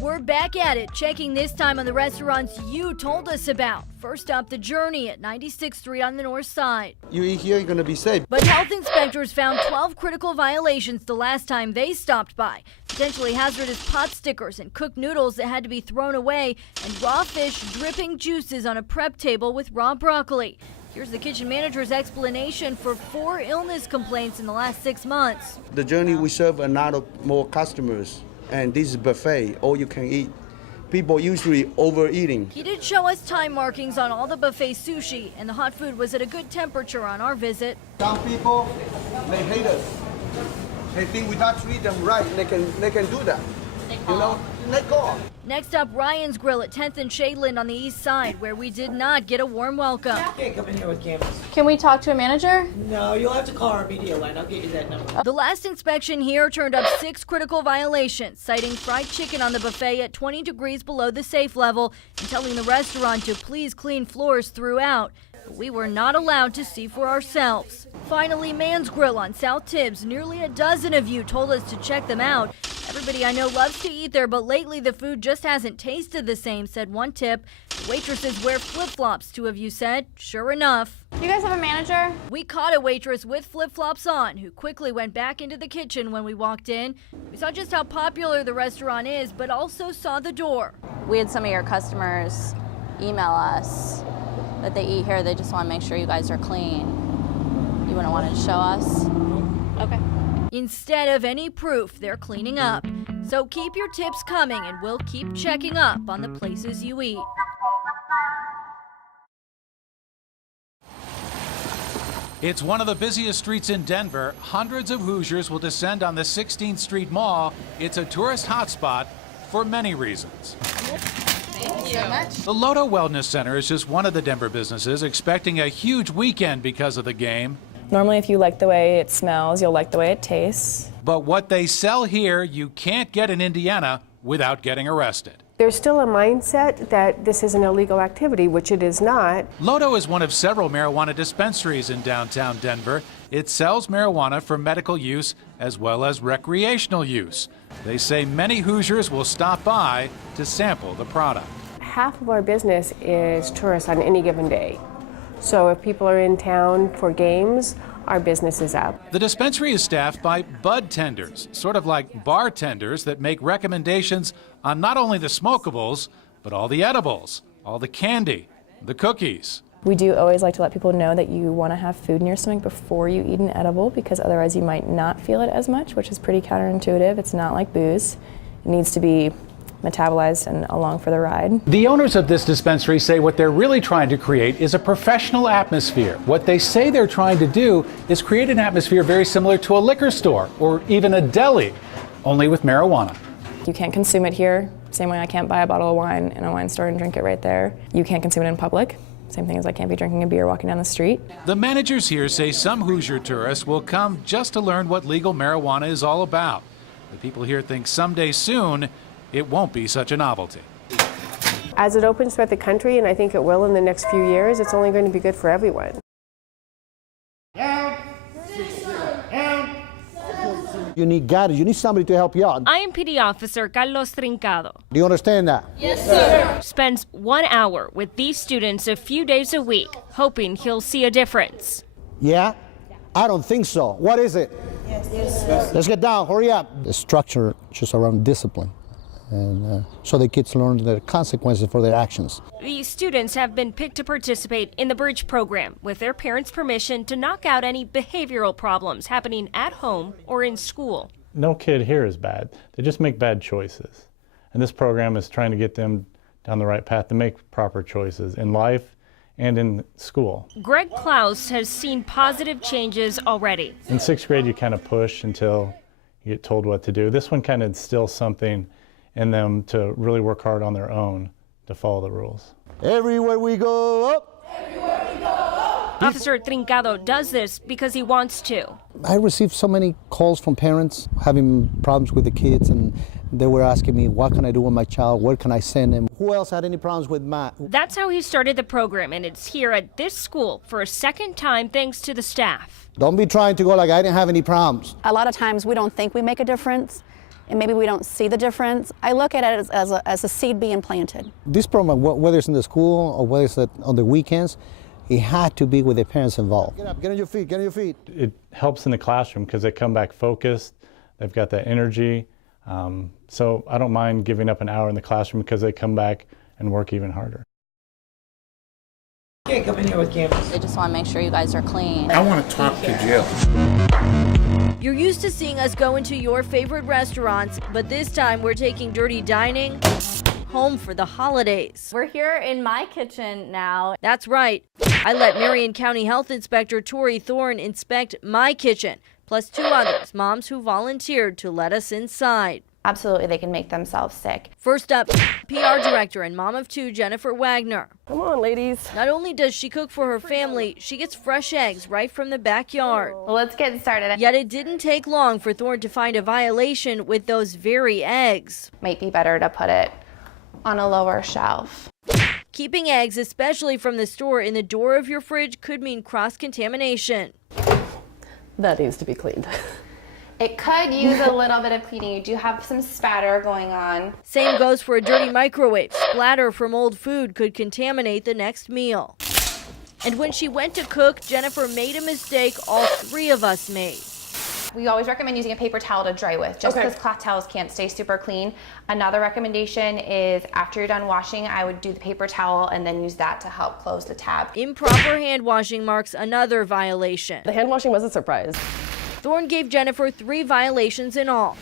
We're back at it, checking this time on the restaurants you told us about. First up, The Journey at 96th Street on the north side. You eat here, you're going to be safe. But health inspectors found 12 critical violations the last time they stopped by. Potentially hazardous pot stickers and cooked noodles that had to be thrown away, and raw fish dripping juices on a prep table with raw broccoli. Here's the kitchen manager's explanation for 4 illness complaints in the last 6 months. The Journey, we serve a lot of more customers, and this is buffet, all you can eat. People usually overeating. He did show us time markings on all the buffet sushi, and the hot food was at a good temperature on our visit. Some people, they hate us. They think we not treat them right, they can do that. Let go. Next up, Ryan's Grill at 10th and Shadeland on the east side, where we did not get a warm welcome. You can't come in here with cameras. Can we talk to a manager? No, you'll have to call our media line. I'll get you that number. The last inspection here turned up 6 critical violations, citing fried chicken on the buffet at 20 degrees below the safe level and telling the restaurant to please clean floors throughout. But we were not allowed to see for ourselves. Finally, Man's Grill on South Tibbs. Nearly a dozen of you told us to check them out. Everybody I know loves to eat there, but lately the food just hasn't tasted the same, said one tip. The waitresses wear flip-flops, 2 of you said. Sure enough. You guys have a manager? We caught a waitress with flip-flops on, who quickly went back into the kitchen when we walked in. We saw just how popular the restaurant is, but also saw the door. We had some of your customers email us that they eat here. They just want to make sure you guys are clean. You wouldn't want to show us? Okay. Instead of any proof, they're cleaning up. So keep your tips coming, and we'll keep checking up on the places you eat. It's one of the busiest streets in Denver. Hundreds of Hoosiers will descend on the 16th Street Mall. It's a tourist hotspot for many reasons. Thank you so much. The Loto Wellness Center is just one of the Denver businesses expecting a huge weekend because of the game. Normally, if you like the way it smells, you'll like the way it tastes. But what they sell here, you can't get in Indiana without getting arrested. There's still a mindset that this is an illegal activity, which it is not. Loto is one of several marijuana dispensaries in downtown Denver. It sells marijuana for medical use as well as recreational use. They say many Hoosiers will stop by to sample the product. Half of our business is tourists on any given day. So if people are in town for games, our business is up. The dispensary is staffed by bud tenders, sort of like bartenders that make recommendations on not only the smokables, but all the edibles, all the candy, the cookies. We do always like to let people know that you want to have food in your stomach before you eat an edible, because otherwise you might not feel it as much, which is pretty counterintuitive. It's not like booze. It needs to be metabolized and along for the ride. The owners of this dispensary say what they're really trying to create is a professional atmosphere. What they say they're trying to do is create an atmosphere very similar to a liquor store or even a deli, only with marijuana. You can't consume it here, same way I can't buy a bottle of wine in a wine store and drink it right there. You can't consume it in public, same thing as I can't be drinking a beer walking down the street. The managers here say some Hoosier tourists will come just to learn what legal marijuana is all about. The people here think someday soon it won't be such a novelty. As it opens throughout the country, and I think it will in the next few years, it's only going to be good for everyone. You need guidance. You need somebody to help you out. IMPD Officer Carlos Trincado. Do you understand that? Yes, sir. Spends 1 hour with these students a few days a week, hoping he'll see a difference. Yeah? I don't think so. What is it? Yes. Let's get down. Hurry up. The structure just around discipline. And so the kids learn the consequences for their actions. These students have been picked to participate in the Bridge program with their parents' permission to knock out any behavioral problems happening at home or in school. No kid here is bad. They just make bad choices. And this program is trying to get them down the right path to make proper choices in life and in school. Greg Klaus has seen positive changes already. In 6th grade, you kind of push until you get told what to do. This one kind of instills something in them to really work hard on their own to follow the rules. Everywhere we go up. Everywhere we go up. Officer Trincado does this because he wants to. I received so many calls from parents having problems with the kids, and they were asking me, what can I do with my child? Where can I send him? Who else had any problems with Matt? That's how he started the program, and it's here at this school for a second time thanks to the staff. Don't be trying to go like I didn't have any problems. A lot of times we don't think we make a difference, and maybe we don't see the difference. I look at it as a seed being planted. This program, whether it's in the school or whether it's on the weekends, it had to be with the parents involved. Get up, get on your feet, get on your feet. It helps in the classroom because they come back focused, they've got that energy. So I don't mind giving up an hour in the classroom because they come back and work even harder. You can't come in here with cameras. They just want to make sure you guys are clean. I want to talk to Jill. You're used to seeing us go into your favorite restaurants, but this time we're taking Dirty Dining home for the holidays. We're here in my kitchen now. That's right. I let Marion County Health Inspector Tori Thorne inspect my kitchen, plus 2 others, moms who volunteered to let us inside. Absolutely, they can make themselves sick. First up, PR director and mom of 2, Jennifer Wagner. Come on, ladies. Not only does she cook for her family, she gets fresh eggs right from the backyard. Well, let's get started. Yet it didn't take long for Thorne to find a violation with those very eggs. Might be better to put it on a lower shelf. Keeping eggs, especially from the store, in the door of your fridge could mean cross-contamination. That needs to be cleaned. It could use a little bit of cleaning. You do have some spatter going on. Same goes for a dirty microwave. Splatter from old food could contaminate the next meal. And when she went to cook, Jennifer made a mistake all 3 of us made. We always recommend using a paper towel to dry with, just because cloth towels can't stay super clean. Another recommendation is after you're done washing, I would do the paper towel and then use that to help close the tab. Improper hand washing marks another violation. The hand washing was a surprise. Thorne gave Jennifer 3 violations in all.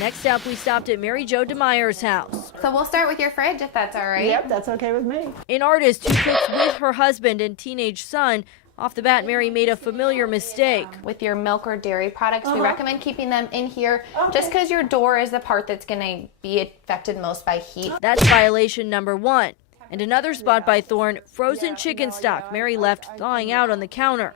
Next up, we stopped at Mary Jo DeMeyer's house. So we'll start with your fridge, if that's all right. Yep, that's okay with me. An artist who cooks with her husband and teenage son. Off the bat, Mary made a familiar mistake. With your milk or dairy products, we recommend keeping them in here just because your door is the part that's going to be affected most by heat. That's violation number 1. And another spot by Thorne, frozen chicken stock Mary left thawing out on the counter.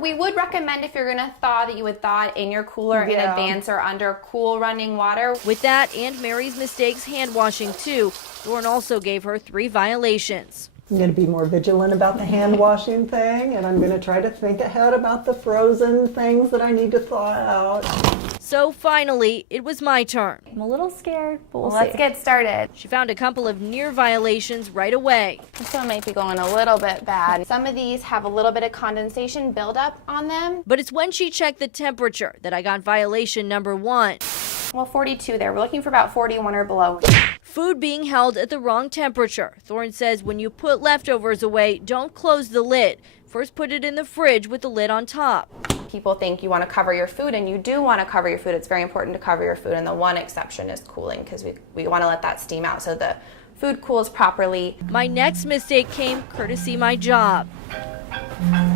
We would recommend if you're going to thaw that you would thaw it in your cooler in advance or under cool running water. With that and Mary's mistakes hand washing too, Thorne also gave her 3 violations. I'm going to be more vigilant about the hand washing thing, and I'm going to try to think ahead about the frozen things that I need to thaw out. So finally, it was my turn. I'm a little scared, but let's get started. She found a couple of near violations right away. This one might be going a little bit bad. Some of these have a little bit of condensation buildup on them. But it's when she checked the temperature that I got violation number 1. Well, 42 there. We're looking for about 41 or below. Food being held at the wrong temperature. Thorne says when you put leftovers away, don't close the lid. First put it in the fridge with the lid on top. People think you want to cover your food, and you do want to cover your food. It's very important to cover your food, and the one exception is cooling because we want to let that steam out so the food cools properly. My next mistake came courtesy my job.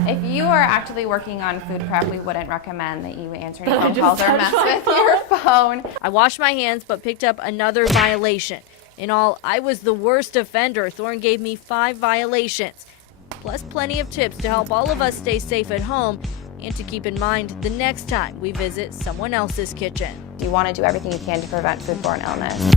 If you are actively working on food prep, we wouldn't recommend that you answer any phone calls or mess with your phone. I washed my hands but picked up another violation. In all, I was the worst offender. Thorne gave me 5 violations, plus plenty of tips to help all of us stay safe at home and to keep in mind the next time we visit someone else's kitchen. You want to do everything you can to prevent foodborne illness.